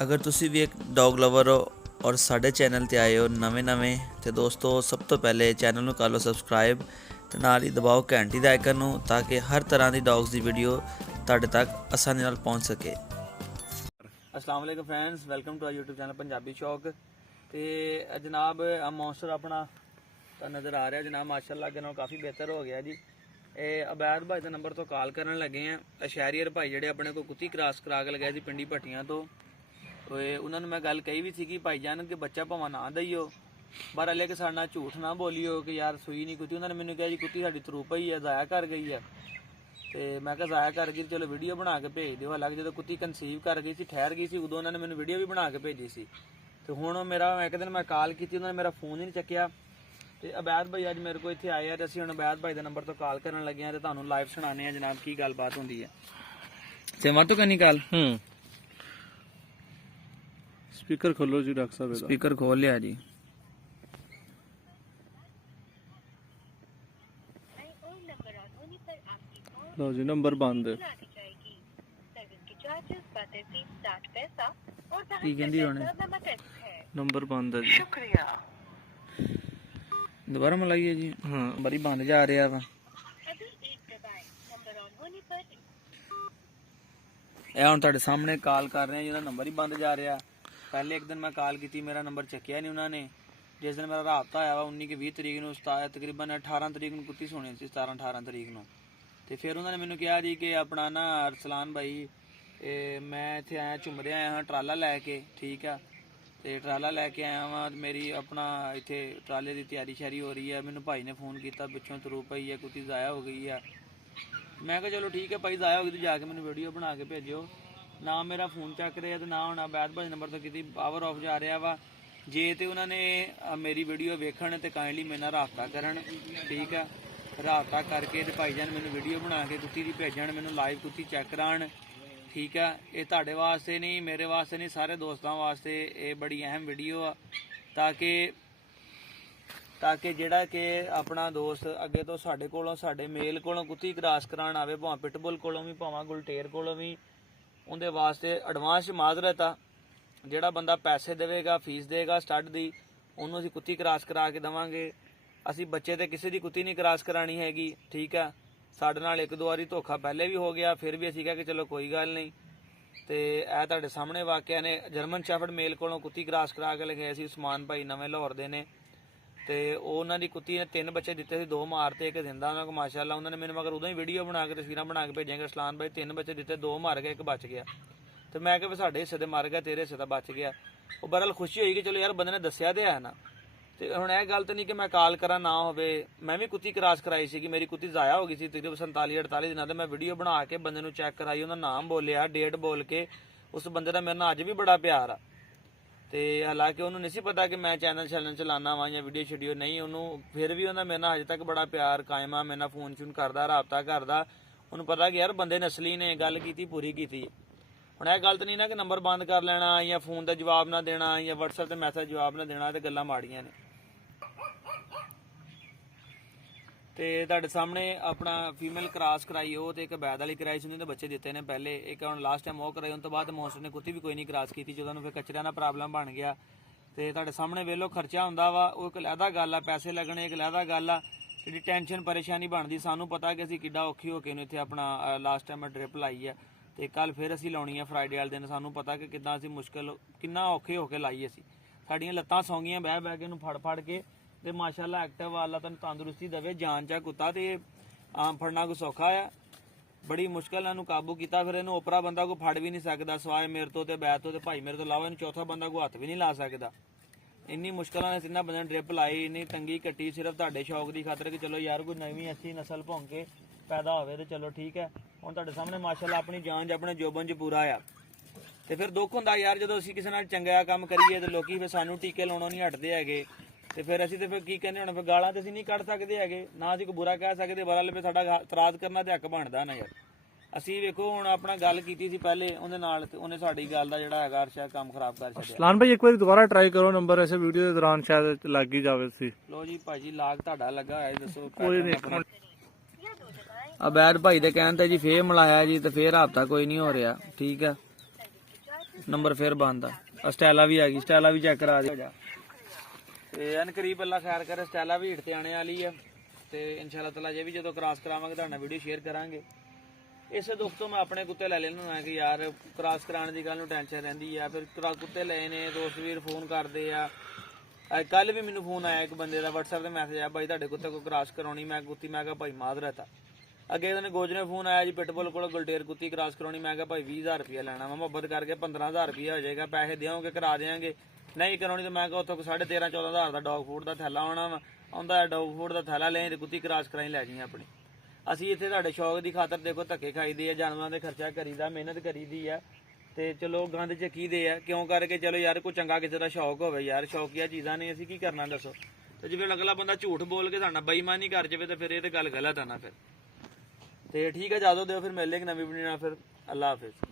ਅਗਰ ਤੁਸੀਂ ਵੀ ਇੱਕ ਡੌਗ ਲਵਰ ਹੋ ਔਰ ਸਾਡੇ ਚੈਨਲ ਤੇ ਆਏ ਹੋ ਨਵੇਂ ਤੇ ਦੋਸਤੋ, ਸਭ ਤੋਂ ਪਹਿਲੇ ਚੈਨਲ ਨੂੰ ਕਰ ਲਓ ਸਬਸਕ੍ਰਾਈਬ ਤੇ ਨਾਲ ਹੀ ਦਬਾਓ ਘੰਟੀ ਦਾ ਆਈਕਨ ਨੂੰ, ਤਾਂ ਕਿ ਹਰ ਤਰ੍ਹਾਂ ਦੀ ਡੌਗਸ ਦੀ ਵੀਡੀਓ ਤੁਹਾਡੇ ਤੱਕ ਆਸਾਨੀ ਨਾਲ ਪਹੁੰਚ ਸਕੇ। अस्सलाम वालेकुम friends, welcome to our YouTube channel Punjabi Shauq. तो जनाब आ मॉन्स्टर अपना नज़र आ रहा जनाब, माशाल्लाह अगे नालों काफ़ी बेहतर हो गया जी। अबैद भाई के नंबर तो कॉल करन लगे हैं। शहरीयर भाई ਜਿਹੜੇ ਆਪਣੇ को कुत्ती क्रॉस करा के लगे सी पिंडी भट्टियां तो उन्होंने मैं गल कही भी सी कि भाई जान कि बच्चा भावें ना दईओ, पर हले कि साडे नाल झूठ ना बोलियो कि यार सूई नहीं कुत्ती। उन्होंने मैंने कहा जी कुत्ती साडी तरूप ही है, ज़ाया कर गई है। तो मैं कहा ज़ाया कर गई, चलो वीडियो बना के भेज दो। हालांकि जो कुत्ती कंसीव कर गई सी, ठहर गई सी, उदों उन्होंने मैंने वीडियो भी बना के भेजी सी। तो हुण मेरा एक दिन मैं कॉल की, उन्होंने मेरा फोन ही नहीं चक्या। तो अबैद भाई अज मेरे को इत्थे आए हैं, तो असीं हुण अबैद भाई के नंबर तो कॉल करन लगे हैं, तो तुहानूं लाइव सुणाने हैं जनाब की गलबात हुंदी है। सेवा तो करनी कॉल स्पीकर खोलो जी डॉक्टर साहब। स्पीकर खोल लिया जी। लो जी, नंबर बंद है। की कहंदी हुण नंबर बंद है जी। शुक्रिया। दोबारा मिलाइए जी। हाँ, बड़ी बंद जा रहा वा। ਇਹ ਹੁਣ ਤੁਹਾਡੇ ਸਾਹਮਣੇ ਕਾਲ ਕਰ ਰਹੇ ਆ, ਜਿਹਦਾ ਨੰਬਰ ਹੀ ਬੰਦ ਜਾ ਰਿਹਾ। ਪਹਿਲੇ ਇੱਕ ਦਿਨ ਮੈਂ ਕਾਲ ਕੀਤੀ, ਮੇਰਾ ਨੰਬਰ ਚੱਕਿਆ ਨਹੀਂ ਉਹਨਾਂ ਨੇ। ਜਿਸ ਦਿਨ ਮੇਰਾ ਰਾਬਤਾ ਆਇਆ ਵਾ 19 ਕਿ 20 ਤਰੀਕ ਨੂੰ, ਤਕਰੀਬਨ 18 ਤਰੀਕ ਨੂੰ ਕੁੱਤੀ ਸੁਣੀ ਸੀ, 17-18 ਤਰੀਕ ਨੂੰ। ਤੇ ਫਿਰ ਉਹਨਾਂ ਨੇ ਮੈਨੂੰ ਕਿਹਾ ਜੀ ਕਿ ਆਪਣਾ ਨਾ ਅਰਸਲਾਨ ਭਾਈ, ਮੈਂ ਇੱਥੇ ਆਇਆ ਝੁੰਮਰਿਆ ਆਇਆ ਹਾਂ ਟਰਾਲਾ ਲੈ ਕੇ, ਠੀਕ ਆ। ਤੇ ਟਰਾਲਾ ਲੈ ਕੇ ਆਇਆ ਵਾਂ, ਮੇਰੀ ਆਪਣਾ ਇੱਥੇ ਟਰਾਲੇ ਦੀ ਤਿਆਰੀ ਸ਼ੈਰੀ ਹੋ ਰਹੀ ਹੈ। ਮੈਨੂੰ ਭਾਈ ਨੇ ਫੋਨ ਕੀਤਾ, ਪਿੱਛੋਂ ਤਰੂ ਪਈ ਹੈ, ਕੁੱਤੀ ਜ਼ਾਇਆ ਹੋ ਗਈ ਆ। मैं कहा चलो ठीक है भाई, ज़ाया होगी तो जाके मैंने वीडियो बना के भेजो। ना मेरा फोन चक रहा तो ना होना अबैद भाई नंबर तो कितनी पावर ऑफ जा रहा वा। जे तो उन्होंने मेरी वीडियो वेखण तो काइंडली मेरे नाल राबता करन, ठीक है। राबता करके तो भाई जान मैंने वीडियो बना के कुत्ती की भेजण, मैंने लाइव कुत्ती चेक कराण, ठीक है। ये तुहाडे वास्ते नहीं, मेरे वास्ते नहीं, सारे दोस्तों वास्ते ये बड़ी अहम वीडियो आ, ताकि ਜਿਹੜਾ कि अपना दोस्त अगे तो साढ़े कोलों साढ़े मेल कोलों कुत्ती क्रॉस कराण आवे, भावें पिटबुल कोलों भी भावें गुलटेर कोलों भी, उनके वास्ते एडवांस माजरत आ। ਜਿਹੜਾ ਬੰਦਾ पैसे देवेगा, फीस देगा स्टड ਦੀ, ਉਹਨੂੰ ਅਸੀਂ ਕੁੱਤੀ ਕ੍ਰਾਸ ਕਰਾ ਕੇ ਦੇਵਾਂਗੇ। ਅਸੀਂ ਬੱਚੇ ਤੇ ਕਿਸੇ ਦੀ ਕੁੱਤੀ ਨਹੀਂ ਕ੍ਰਾਸ ਕਰਾਣੀ ਹੈਗੀ, ਠੀਕ ਆ। ਸਾਡੇ ਨਾਲ ਇੱਕ ਦੋ ਵਾਰੀ ਧੋਖਾ ਪਹਿਲੇ ਵੀ ਹੋ ਗਿਆ, ਫਿਰ ਵੀ ਅਸੀਂ ਕਿਹਾ ਕਿ ਚਲੋ ਕੋਈ ਗੱਲ ਨਹੀਂ। ਤੇ ਇਹ ਤੁਹਾਡੇ ਸਾਹਮਣੇ ਵਾਕਿਆ ਨੇ। ਜਰਮਨ ਸ਼ੈਫਰਡ ਮੇਲ ਕੋਲੋਂ ਕੁੱਤੀ ਕ੍ਰਾਸ ਕਰਾ ਕੇ ਲਗਾਏ ਸੀ ਉਸਮਾਨ ਭਾਈ, ਨਵੇਂ ਲਾਹੌਰ ਦੇ ਨੇ। ਤੇ ਉਹਨਾਂ ਦੀ ਕੁੱਤੀ ਨੇ 3 ਬੱਚੇ ਦਿੱਤੇ ਸੀ, 2 ਮਾਰਤੇ, ਇੱਕ ਜ਼ਿੰਦਾ ਉਹਨਾਂ ਕੋ ਮਾਸ਼ਾਅੱਲਾ। ਉਹਨਾਂ ਨੇ ਮੈਨੂੰ ਮਗਰ ਉਦੋਂ ਹੀ ਵੀਡੀਓ ਬਣਾ ਕੇ ਤਸਵੀਰਾਂ ਬਣਾ ਕੇ ਭੇਜੀਆਂ ਕਿ ਅਰਸਲਾਨ ਭਾਈ 3 ਬੱਚੇ ਦਿੱਤੇ, 2 ਮਰ ਗਏ, ਇੱਕ ਬਚ ਗਿਆ। ਤੇ ਮੈਂ ਕਿਹਾ ਵੀ ਸਾਡੇ ਹਿੱਸੇ ਤੇ ਮਰ ਗਿਆ, ਤੇਰੇ ਹਿੱਸੇ ਦਾ ਬਚ ਗਿਆ। ਉਹ ਬਹਰਹਾਲ ਖੁਸ਼ੀ ਹੋਈ ਕਿ ਚਲੋ ਯਾਰ ਬੰਦੇ ਨੇ ਦੱਸਿਆ ਤੇ ਹੈ ਨਾ। ਤੇ ਹੁਣ ਇਹ ਗੱਲ ਤਾਂ ਨਹੀਂ ਕਿ ਮੈਂ ਕਾਲ ਕਰਾਂ ਨਾ ਹੋਵੇ। ਮੈਂ ਵੀ ਕੁੱਤੀ ਕ੍ਰਾਸ ਕਰਾਈ ਸੀ, ਕਿ ਮੇਰੀ ਕੁੱਤੀ ਜ਼ਾਇਆ ਹੋ ਗਈ ਸੀ ਤਕਰੀਬਨ 47-48 ਦਿਨਾਂ ਤੇ। ਮੈਂ ਵੀਡੀਓ ਬਣਾ ਕੇ ਬੰਦੇ ਨੂੰ ਚੈੱਕ ਕਰਾਈ, ਉਹਦਾ ਨਾਮ ਬੋਲਿਆ, ਡੇਟ ਬੋਲ ਕੇ। ਉਸ ਬੰਦੇ ਦਾ ਮੇਰੇ ਨਾਲ ਅੱਜ ਵੀ ਬੜਾ ਪਿਆਰ ਆ। ਤੇ ਹਾਲਾਂਕਿ ਉਹਨੂੰ ਨਹੀਂ ਸੀ ਪਤਾ ਕਿ ਮੈਂ ਚੈਨਲ ਚਲਾਉਣਾ ਵਾ ਜਾਂ ਵੀਡੀਓ ਸ਼ੀਡੀਓ ਨਹੀਂ, ਉਹਨੂੰ ਫਿਰ ਵੀ ਉਹਦਾ ਮੇਰੇ ਨਾਲ ਅਜੇ ਤੱਕ ਬੜਾ ਪਿਆਰ ਕਾਇਮ ਆ। ਮੇਰੇ ਨਾਲ ਫੋਨ ਸ਼ੂਨ ਕਰਦਾ, ਰਾਬਤਾ ਕਰਦਾ। ਉਹਨੂੰ ਪਤਾ ਕਿ ਯਾਰ ਬੰਦੇ ਨਸਲੀ ਨੇ, ਗੱਲ ਕੀਤੀ ਪੂਰੀ ਕੀਤੀ। ਹੁਣ ਇਹ ਗਲਤ ਨਹੀਂ ਨਾ ਕਿ ਨੰਬਰ ਬੰਦ ਕਰ ਲੈਣਾ ਜਾਂ ਫੋਨ ਦਾ ਜਵਾਬ ਨਾ ਦੇਣਾ ਜਾਂ WhatsApp ਤੇ ਮੈਸੇਜ ਜਵਾਬ ਨਾ ਦੇਣਾ, ਤੇ ਗੱਲਾਂ ਮਾੜੀਆਂ ਨੇ। ਤੇ ਤੁਹਾਡੇ ਸਾਹਮਣੇ ਆਪਣਾ ਫੀਮੇਲ ਕ੍ਰਾਸ ਕਰਾਈ ਉਹ, ਤੇ ਇੱਕ ਅਬੈਦ ਵਾਲੀ ਕਰਾਈ ਸੀ, ਉਹਦੇ ਬੱਚੇ ਦਿੱਤੇ ਨੇ ਪਹਿਲੇ। ਇੱਕ ਹੁਣ ਲਾਸਟ ਟਾਈਮ ਉਹ ਕਰਾਈ, ਉਸ ਤੋਂ ਬਾਅਦ ਮੌਸਟਰ ਨੇ ਕੁੱਤੀ ਵੀ ਕੋਈ ਨਹੀਂ ਕ੍ਰਾਸ ਕੀਤੀ, ਜਦੋਂ ਉਹਨੂੰ ਫਿਰ ਕਚਰਿਆਂ ਦਾ ਪ੍ਰੋਬਲਮ ਬਣ ਗਿਆ। ਤੇ ਤੁਹਾਡੇ ਸਾਹਮਣੇ ਵੇਲੋ ਖਰਚਾ ਹੁੰਦਾ ਵਾ, ਉਹ ਇੱਕ ਅਲੱਗਾ ਗੱਲ ਆ, ਪੈਸੇ ਲੱਗਣੇ ਇੱਕ ਅਲੱਗਾ ਗੱਲ ਆ। ਜਿਹੜੀ ਟੈਨਸ਼ਨ ਪਰੇਸ਼ਾਨੀ ਬਣਦੀ, ਸਾਨੂੰ ਪਤਾ ਕਿ ਅਸੀਂ ਕਿੱਡਾ ਔਖੀ ਹੋ ਕੇ ਨੂੰ ਇੱਥੇ ਆਪਣਾ ਲਾਸਟ ਟਾਈਮ ਡ੍ਰਿਪ ਲਾਈ ਆ, ਤੇ ਕੱਲ ਫਿਰ ਅਸੀਂ ਲਾਉਣੀ ਆ ਫਰਾਈਡੇ ਵਾਲੇ ਦਿਨ। ਸਾਨੂੰ ਪਤਾ ਕਿ ਕਿੱਦਾਂ ਅਸੀਂ ਮੁਸ਼ਕਿਲ, ਕਿੰਨਾ ਔਖੇ ਹੋ ਕੇ ਲਾਈ ਅਸੀਂ। ਸਾਡੀਆਂ ਲੱਤਾਂ ਸੌਂ ਗਈਆਂ ਬਹਿ ਬਹਿ ਕੇ ਇਹਨੂੰ ਫੜ ਕੇ। ਤੇ ਮਾਸ਼ਾਅੱਲਾ ਐਕਟਿਵ ਵਾਲਾ ਤੁਹਾਨੂੰ ਤੰਦਰੁਸਤੀ ਦੇਵੇ, ਜਾਨ ਚਾ ਕੁੱਤਾ। ਤੇ ਆਮ ਫੜਨਾ ਕੋਈ ਸੌਖਾ ਆ, ਬੜੀ ਮੁਸ਼ਕਿਲ ਨਾਲ ਇਹਨੂੰ ਕਾਬੂ ਕੀਤਾ। ਫਿਰ ਇਹਨੂੰ ਓਪਰਾ ਬੰਦਾ ਕੋਈ ਫੜ ਵੀ ਨਹੀਂ ਸਕਦਾ, ਸਵਾਏ ਮੇਰੇ ਤੋਂ ਤੇ ਬੈਤ ਤੋਂ ਤੇ ਭਾਈ ਮੇਰੇ ਤੋਂ ਇਲਾਵਾ ਇਹਨੂੰ ਚੌਥਾ ਬੰਦਾ ਕੋਈ ਹੱਥ ਵੀ ਨਹੀਂ ਲਾ ਸਕਦਾ। ਇੰਨੀ ਮੁਸ਼ਕਿਲਾਂ ਨਾਲ ਤਿੰਨਾਂ ਬੰਦਿਆਂ ਨੇ ਡ੍ਰਿਪ ਲਾਈ, ਇੰਨੀ ਤੰਗੀ ਕੱਟੀ, ਸਿਰਫ ਤੁਹਾਡੇ ਸ਼ੌਕ ਦੀ ਖਾਤਰ ਕਿ ਚਲੋ ਯਾਰ ਕੋਈ ਨਵੀਂ ਅੱਛੀ ਨਸਲ ਭੌਂ ਕੇ ਪੈਦਾ ਹੋਵੇ ਤੇ ਚਲੋ ਠੀਕ ਹੈ। ਹੁਣ ਤੁਹਾਡੇ ਸਾਹਮਣੇ ਮਾਸ਼ਾਅੱਲਾ ਆਪਣੀ ਜਾਨ 'ਚ ਆਪਣੇ ਜੋਬਨ 'ਚ ਪੂਰਾ ਆ। ਤੇ ਫਿਰ ਦੁੱਖ ਹੁੰਦਾ ਯਾਰ ਜਦੋਂ ਅਸੀਂ ਕਿਸੇ ਨਾਲ ਚੰਗਾ ਕੰਮ ਕਰੀਏ ਤੇ ਲੋਕੀ ਫਿਰ ਸਾਨੂੰ ਟੀਕੇ ਲਾਉਣੋਂ ਨਹੀਂ ਹਟਦੇ ਹੈਗੇ। ਤੇ ਫਿਰ ਅਸੀਂ ਤੇ ਫਿਰ ਕੀ ਕਹਿੰਦੇ, ਹੁਣ ਫਿਰ ਗਾਲਾਂ ਤੇ ਅਸੀਂ ਨਹੀਂ ਕੱਢ ਸਕਦੇ ਹੈਗੇ, ਨਾ ਅਸੀਂ ਕੋਈ ਬੁਰਾ ਕਹਿ ਸਕਦੇ। ਬਹਰਹਾਲ ਸਾਡਾ ਇਤਰਾਜ਼ ਕਰਨਾ ਤੇ ਹੱਕ ਬਣਦਾ ਨਾ ਯਾਰ। ਅਸੀਂ ਵੇਖੋ ਹੁਣ ਆਪਣਾ ਗੱਲ ਕੀਤੀ ਸੀ ਪਹਿਲੇ ਉਹਦੇ ਨਾਲ, ਤੇ ਉਹਨੇ ਸਾਡੀ ਗੱਲ ਦਾ ਜਿਹੜਾ ਹੈਗਾ ਅਰਸ਼ਾ ਕੰਮ ਖਰਾਬ ਕਰ ਛੱਡਿਆ। ਅਰਸਲਾਨ ਭਾਈ ਇੱਕ ਵਾਰੀ ਦੁਬਾਰਾ ਟਰਾਈ ਕਰੋ ਨੰਬਰ, ਐਸੇ ਵੀਡੀਓ ਦੇ ਦੌਰਾਨ ਸ਼ਾਇਦ ਲੱਗ ਹੀ ਜਾਵੇ ਸੀ। ਲੋ ਜੀ ਭਾਜੀ, ਲਾਗ ਤੁਹਾਡਾ ਲੱਗਾ ਹੋਇਆ, ਦੱਸੋ। ਕੋਈ ਨਹੀਂ, ਅਬੈਦ ਭਾਈ ਦੇ ਕਹਿਣ ਤੇ ਜੀ ਫੇਰ ਮਿਲਾਇਆ ਜੀ, ਤੇ ਫੇਰ ਹਫਤਾ ਕੋਈ ਨਹੀਂ ਹੋ ਰਿਹਾ, ਠੀਕ ਆ। ਨੰਬਰ ਫੇਰ ਬੰਦ ਆ। ਸਟੈਲਾ ਵੀ ਆ ਗਈ, ਸਟੈਲਾ ਵੀ ਚੈੱਕ ਕਰਾ ਦਿਓ ਜਾ। ਤੇ ਅਨ ਕਰੀਬ ਅੱਲਾ ਖੈਰ ਕਰੇ, ਸਟੈਲਾ ਵੀ ਹੀਟ ਤੇ ਆਣੇ ਵਾਲੀ ਆ ਤੇ ਇਨਸ਼ਾਅੱਲਾ ਤਾਲਾ ਜੇ ਵੀ ਜਦੋਂ ਕ੍ਰਾਸ ਕਰਾਵਾਂਗੇ ਤੁਹਾਡਾ ਵੀਡੀਓ ਸ਼ੇਅਰ ਕਰਾਂਗੇ। ਇਸੇ ਦੁੱਖ ਤੋਂ ਮੈਂ ਆਪਣੇ ਕੁੱਤੇ ਲੈ ਲੈਣਾ ਕਿ ਯਾਰ ਕ੍ਰਾਸ ਕਰਾਉਣ ਦੀ ਗੱਲ ਨੂੰ ਟੈਨਸ਼ਨ ਰਹਿੰਦੀ ਆ। ਫਿਰ ਕੁੱਤੇ ਲਏ ਨੇ, ਦੋਸਤ ਵੀਰ ਫੋਨ ਕਰਦੇ ਆ। ਅੱਜ ਕੱਲ ਵੀ ਮੈਨੂੰ ਫੋਨ ਆਇਆ ਇੱਕ ਬੰਦੇ ਦਾ WhatsApp ਤੇ ਮੈਸੇਜ ਆਇਆ, ਬਾਈ ਤੁਹਾਡੇ ਕੁੱਤੇ ਕੋਈ ਕ੍ਰਾਸ ਕਰਾਉਣੀ। ਮੈਂ ਕੁੱਤੀ, ਮੈਂ ਕਿਹਾ ਭਾਈ ਮਾਜ਼ਰਤ ਆ। ਅੱਗੇ ਇਹਨੇ ਗੋਜਨੇ ਫੋਨ ਆਇਆ ਜੀ ਪਿਟਬੁਲ ਕੋਲ ਗੁਲਟੇਰ ਕੁੱਤੀ ਕ੍ਰਾਸ ਕਰਾਉਣੀ। ਮੈਂ ਕਿਹਾ ਭਾਈ 20,000 ਰੁਪਇਆ ਲੈਣਾ ਵਾ, ਮੁਹੱਬਤ ਕਰਕੇ 15,000 ਰੁਪਇਆ ਹੋ ਜਾਏਗਾ, ਪੈਸੇ ਦਿਓਗੇ ਕਰਾ ਦੇਵਾਂਗੇ। ਨਹੀਂ ਕਰਾਉਣੀ ਤਾਂ ਮੈਂ ਕਿਹਾ ਉੱਥੋਂ 13,000-14,000 ਦਾ ਡੌਗ ਫੂਡ ਦਾ ਥੈਲਾ ਆਉਣਾ ਵਾ, ਆਉਂਦਾ ਡੌਗ ਫੂਡ ਦਾ ਥੈਲਾ ਲੈ ਤੇ ਕੁੱਤੀ ਕ੍ਰਾਸ ਕਰਾਈ ਲੈ ਜੀ ਆਪਣੀ। ਅਸੀਂ ਇੱਥੇ ਤੁਹਾਡੇ ਸ਼ੌਕ ਦੀ ਖਾਤਰ ਦੇਖੋ ਧੱਕੇ ਖਾਈਦੇ ਆ, ਜਾਨਵਰਾਂ ਦੇ ਖਰਚਾ ਕਰੀਦਾ, ਮਿਹਨਤ ਕਰੀਦੀ ਆ ਤੇ ਚਲੋ ਗੰਦ ਚੱਕੀਦੇ ਆ ਕਿਉਂ ਕਰਕੇ। ਚਲੋ ਯਾਰ ਕੋਈ ਚੰਗਾ ਕਿਸੇ ਦਾ ਸ਼ੌਕ ਹੋਵੇ ਯਾਰ, ਸ਼ੌਕੀਆ ਚੀਜ਼ਾਂ ਨੇ ਅਸੀਂ ਕੀ ਕਰਨਾ ਦੱਸੋ। ਤੇ ਜਿਵੇਂ ਅਗਲਾ ਬੰਦਾ ਝੂਠ ਬੋਲ ਕੇ ਸਾਡਾ ਬੇਈਮਾਨੀ ਕਰ ਜਾਵੇ ਤੇ ਫਿਰ ਇਹ ਤੇ ਗੱਲ ਗਲਤ ਆ ਨਾ ਫਿਰ। ਤੇ ਠੀਕ ਹੈ, ਜਾਦੋ ਦਿਓ, ਫਿਰ ਮਿਲਦੇ ਇੱਕ ਨਵੀਂ ਵੀਡੀਓ ਨਾਲ। ਫਿਰ ਅੱਲਾ ਹਾਫਿਜ਼।